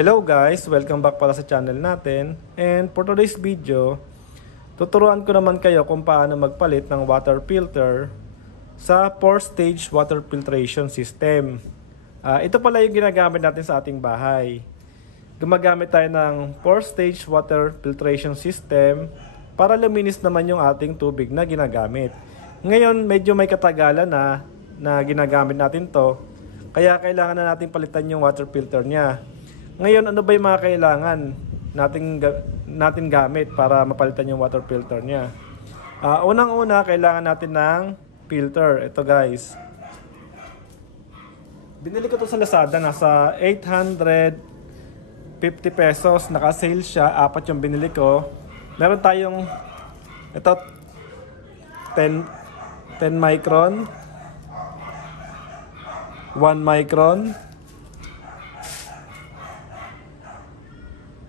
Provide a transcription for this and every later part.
Hello guys! Welcome back pala sa channel natin. And for today's video, tuturuan ko naman kayo kung paano magpalit ng water filter sa 4-stage water filtration system. Ito pala yung ginagamit natin sa ating bahay. Gumagamit tayo ng 4-stage water filtration system para luminis naman yung ating tubig na ginagamit. Ngayon, medyo may katagalan na ginagamit natin to. Kaya kailangan na natin palitan yung water filter niya. Ngayon, ano ba yung mga kailangan natin gamit para mapalitan yung water filter niya? Unang-una, kailangan natin ng filter. Ito guys. Binili ko to sa Lazada. Nasa 850 pesos. Naka-sale siya. 4 yung binili ko. Meron tayong ito 10 micron, 1 micron,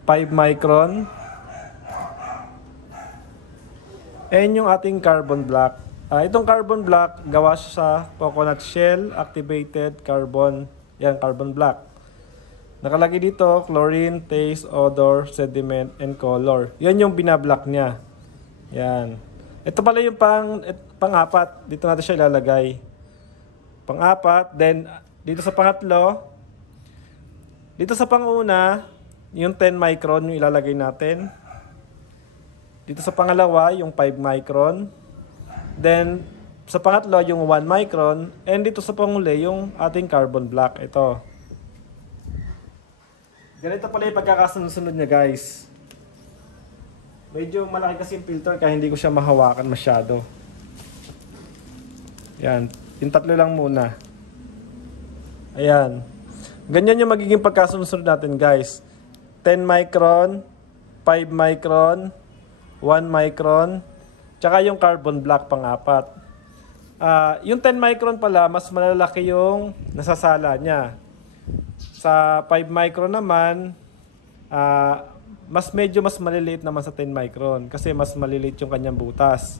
5 micron, and yung ating carbon black. Itong carbon black gawa sa coconut shell activated carbon. Yan, carbon black. Nakalagay dito chlorine, taste, odor, sediment, and color. Yan yung binablock niya. Yan. Ito pala yung pang-apat. Dito natin siya ilalagay. Pang-apat, then dito sa pangatlo, dito sa pang-una, yung 10 micron yung ilalagay natin. Dito sa pangalawa, yung 5 micron. Then, sa pangatlo, yung 1 micron. And dito sa panguli, yung ating carbon black. Ito. Ganito pala yung pagkakasunod niya, guys. Medyo malaki kasi yung filter kaya hindi ko siya mahawakan masyado. Yan. Yung tatlo lang muna. Ayan. Ganyan yung magiging pagkasunod natin, guys. 10 micron, 5 micron, 1 micron, tsaka yung carbon black pang-apat. Yung 10 micron pala, mas malalaki yung nasasala niya. Sa 5 micron naman, medyo mas maliliit naman sa 10 micron kasi mas maliliit yung kanyang butas.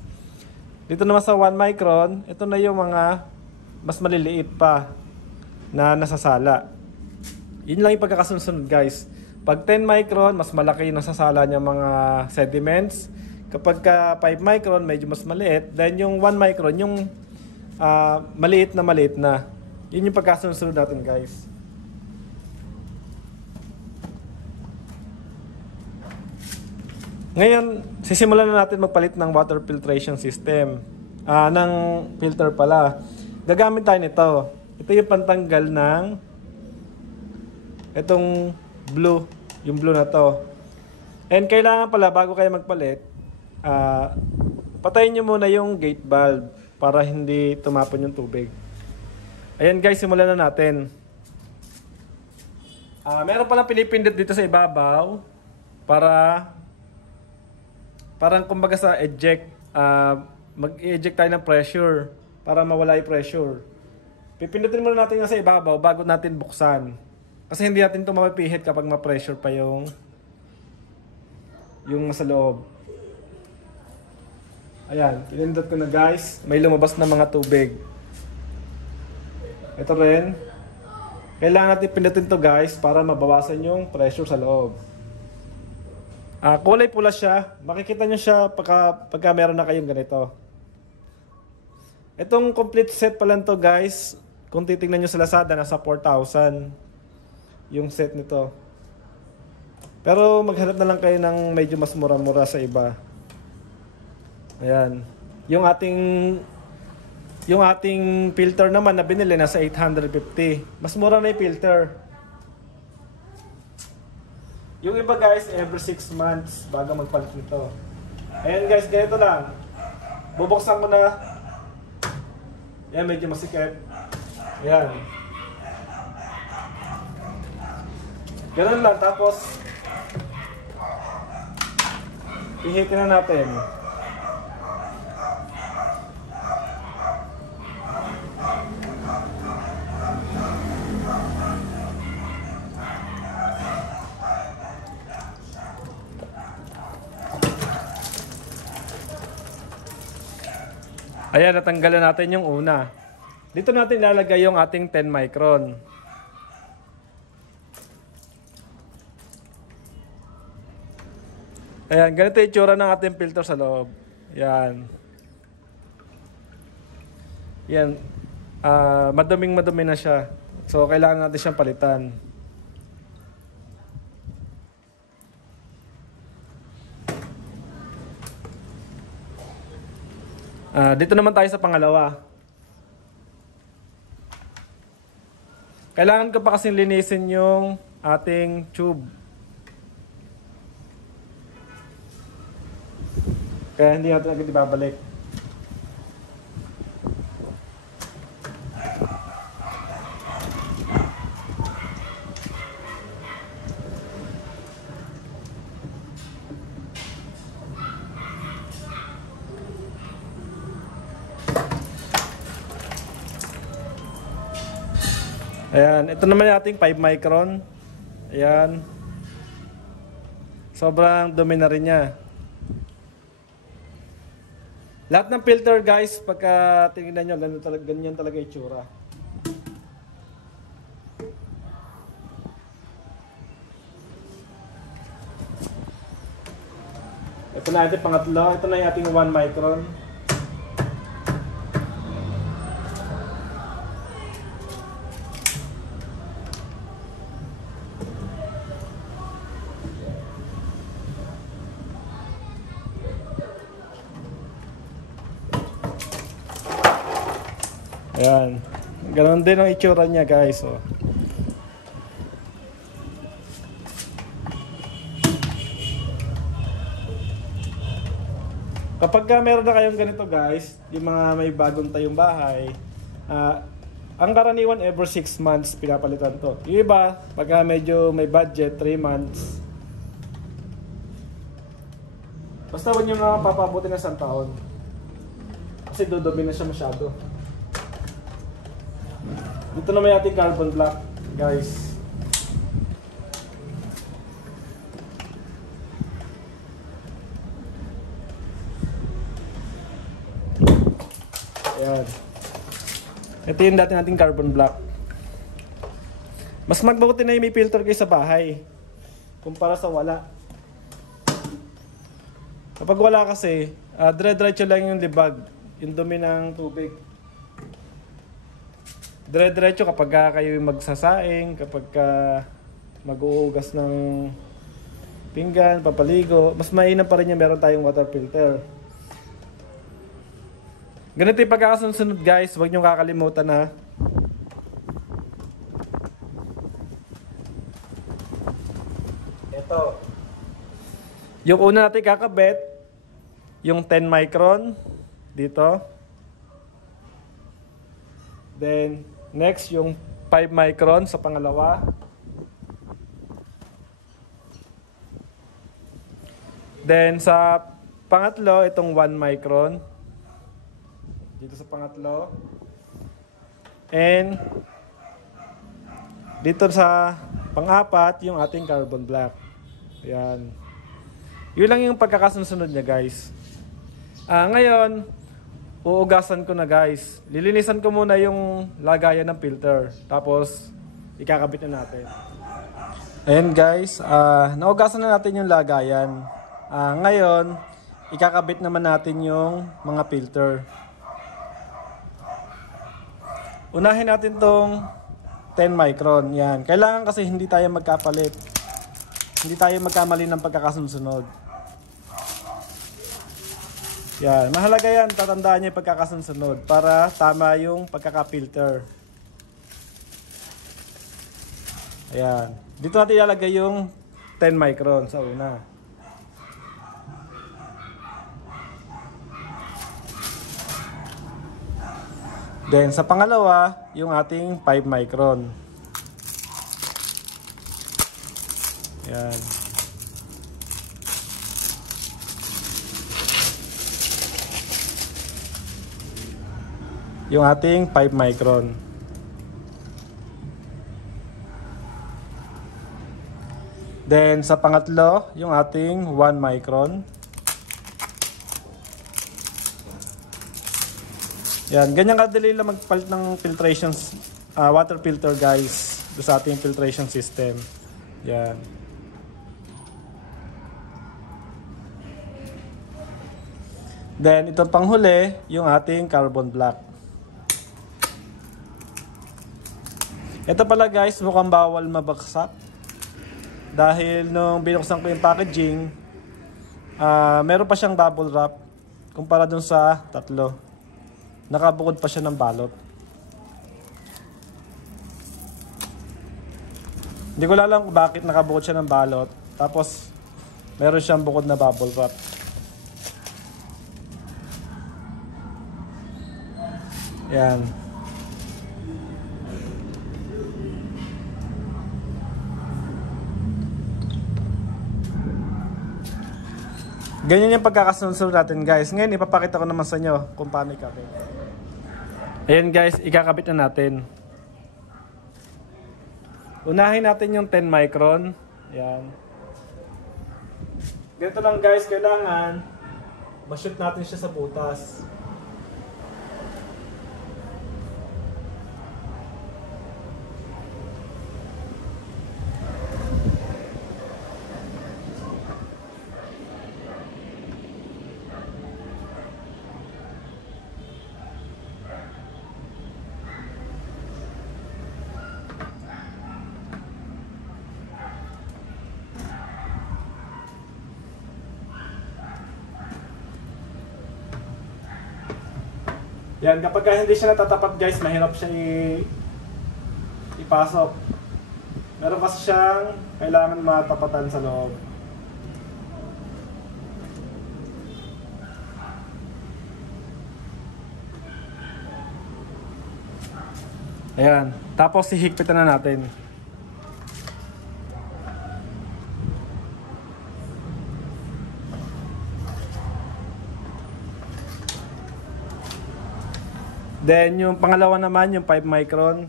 Dito naman sa 1 micron, ito na yung mga mas maliliit pa na nasasala. Yun lang yung pagkakasunod, guys. Pag 10 micron, mas malaki yung nasasala niya mga sediments. Kapag 5 micron, medyo mas maliit. Then yung 1 micron, yung maliit na. Yun yung pagkasunod natin, guys. Ngayon, sisimulan na natin magpalit ng water filtration system. Ng filter pala. Gagamit tayo nito. Ito yung pantanggal ng itong blue, yung blue na to. And kailangan pala bago kayo magpalit, patayin nyo muna yung gate valve para hindi tumapon yung tubig. Ayan guys, simulan na natin. Meron palang pinipindot dito sa ibabaw para parang kumbaga sa eject, mag-eject tayo ng pressure para mawala yung pressure. Pipindutin muna natin yung sa ibabaw bago natin buksan. Kasi hindi natin ito mapipihit kapag ma-pressure pa yung nasa loob. Ayan, pinindot ko na guys. May lumabas na mga tubig. Ito rin. Kailangan natin pindutin to guys para mabawasan yung pressure sa loob. Kulay pula siya. Makikita nyo siya pagka meron na kayong ganito. Itong complete set pa lang to guys. Kung titingnan nyo sa Lazada, nasa 4,000 yung set nito. Pero maghanap na lang kayo ng medyo mas mura-mura sa iba. Ayan. Yung ating filter naman na binili nasa 850. Mas mura na yung filter. Yung iba guys, every 6 months bago magpalit nito. Ayan guys, ganito lang. Bubuksan ko na. Ayan, medyo masikip. Ayan. Ganun lang, tapos pihitin na natin. Ayan, natanggalan natin yung una. Dito natin ilalagay yung ating 10 micron. Ayan, ganito yung itsura ng ating filter sa loob. Yan. Yan. Maduming-madumi na siya. So, kailangan natin siyang palitan. Dito naman tayo sa pangalawa. Kailangan ko pa kasing linisin yung ating tube. Kaya hindi natin agad ibabalik. Ayan, ito naman yung ating 5 micron. Ayan. Sobrang dumi na rin niya. Lahat ng filter guys, pagka tingnan nyo, ganyan talaga itsura. Ito na ating pangatlo. Ito na yung ating 1 micron. Ayan. Ganon din ang itsura niya guys. Oh. Kapag meron na kayong ganito guys, yung mga may bagong tayong bahay, ang karaniwan every 6 months pinapalitan to. Yung iba, pagka medyo may budget, 3 months. Basta huwag nyo nga papabuti ng 1 taon. Kasi dudumi na siya masyado. Dito naman yung ating carbon black, guys. Ayan. Ito yung dati nating carbon black. Mas magbuti na yung may filter kayo sa bahay kumpara sa wala. Kapag wala kasi, dire-diretso lang yung libag, yung dumi ng tubig. Dire-diretso kapag kayo magsasaing, kapag mag-uugas ng pinggan, papaligo, mas mainam pa rin yung meron tayong water filter. Ganito yung pagkakasunod guys, huwag nyo kakalimutan ha. Ito. Yung una natin kakabit, yung 10 micron dito. Then, next yung 5 micron sa pangalawa. Then, sa pangatlo, itong 1 micron. Dito sa pangatlo. And, dito sa pang-apat, yung ating carbon black. Ayan. Yun lang yung pagkakasunod niya guys. Ngayon, uugasan ko na guys. Lilinisan ko muna yung lagayan ng filter. Tapos, ikakabit na natin. Ayan guys, naugasan na natin yung lagayan. Ngayon, ikakabit naman natin yung mga filter. Unahin natin tong 10 micron. Yan. Kailangan kasi hindi tayo magkapalit. Hindi tayo magkamali ng pagkakasunod. Yan. Mahalaga yan. Tatandaan niyo yung pagkakasunod para tama yung pagkakafilter. Ayan. Dito natin ilalagay yung 10 micron sa una. Then sa pangalawa, yung ating 5 micron. Ayan. Yung ating 5 micron. Then sa pangatlo, yung ating 1 micron. Yan, ganyan kadali lang magpalit ng filtrations, water filter guys, sa ating filtration system. Yan. Then ito panghuli, yung ating carbon black. Ito pala guys, mukhang bawal mabaksak. Dahil nung binuksan ko yung packaging, meron pa siyang bubble wrap kumpara dun sa tatlo. Nakabukod pa siya ng balot. Hindi ko alam kung bakit nakabukod siya ng balot. Tapos meron siyang bukod na bubble wrap. Yan. Ganyan yung pagkakasunod natin guys. Ngayon ipapakita ko naman sa inyo kung paano ikabit. Ayan guys, ikakabit na natin. Unahin natin yung 10 micron. Ayan. Ganito lang guys, kailangan ma-shoot natin siya sa butas. Yan, kapag hindi siya natatapat guys, mahirap siya ipasok. Meron kasi siyang kailangan matapatan sa loob. Ayan, tapos hihigpitan na natin. Then yung pangalawa naman, yung 5 micron.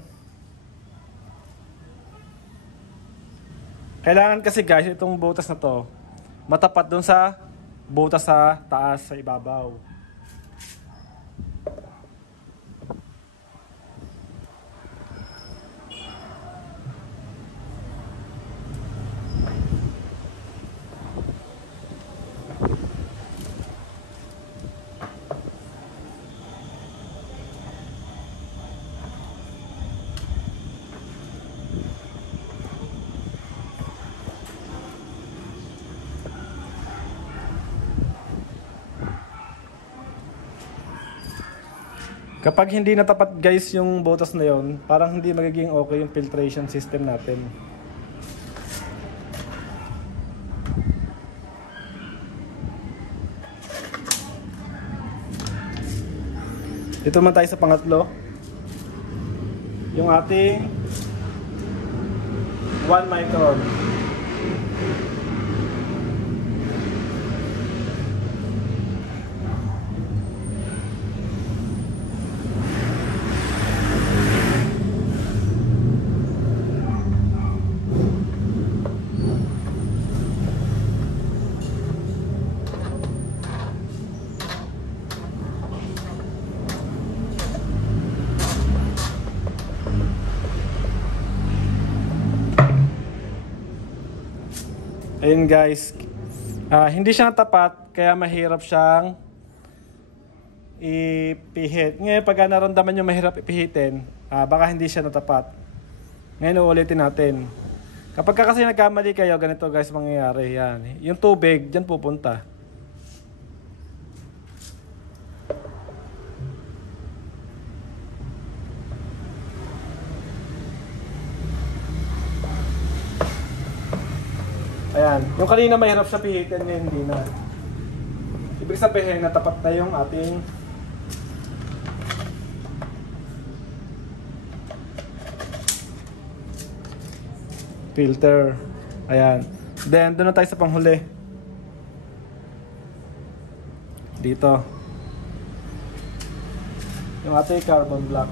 Kailangan kasi guys, itong butas na to matapat dun sa butas sa taas, sa ibabaw. Kapag hindi natapat guys yung butas na yon, parang hindi magiging okay yung filtration system natin. Dito man tayo sa pangatlo. Yung ating 1 micron. Ayun guys, hindi siya natapat kaya mahirap siyang ipihit. Ngayon pag naramdaman nyo mahirap ipihitin, baka hindi siya natapat. Ngayon uulitin natin. Kapag kasi nagkamali kayo, ganito guys mangyayari. Yan. Yung tubig, dyan pupunta. Ayan. Yung kanina mahirap siya pihitin, ngayon hindi na. Ibig sabihin, natapat na yung ating filter. Ayan. Then, doon na tayo sa panghuli. Dito. Yung ating carbon black.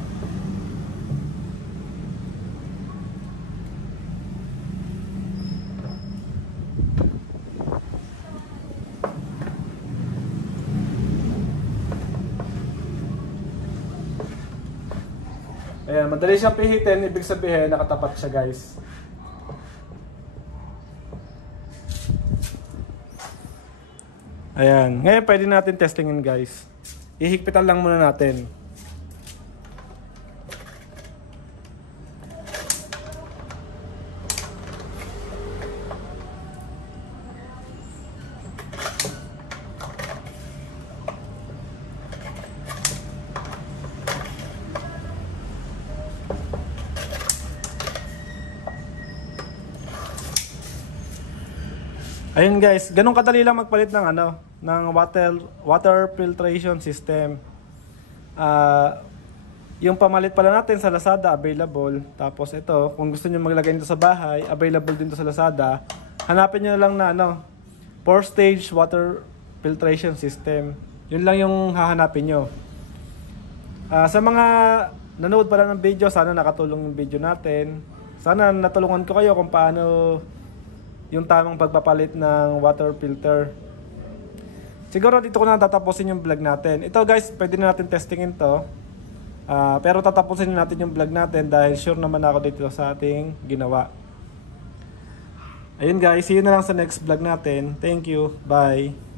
Ayan, madali siyang pihitin, ibig sabihin nakatapat siya guys. Ayan. Ngayon pwede natin testingin guys. Ihigpitan lang muna natin. Ayun guys, ganun kadali lang magpalit ng ng water filtration system. Yung pamalit pala natin sa Lazada available. Tapos ito, kung gusto niyo maglagay nito sa bahay, available din to sa Lazada. Hanapin niyo lang na 4-stage water filtration system. Yun lang yung hahanapin niyo. Sa mga nanood pala ng video, sana nakatulong yung video natin. Sana natulungan ko kayo kung paano yung tamang pagpapalit ng water filter. Siguro dito ko na tatapusin yung vlog natin. Ito guys, pwede na natin testingin to. Pero tatapusin natin yung vlog natin dahil sure naman ako dito sa ating ginawa. Ayun guys, see you na lang sa next vlog natin. Thank you. Bye.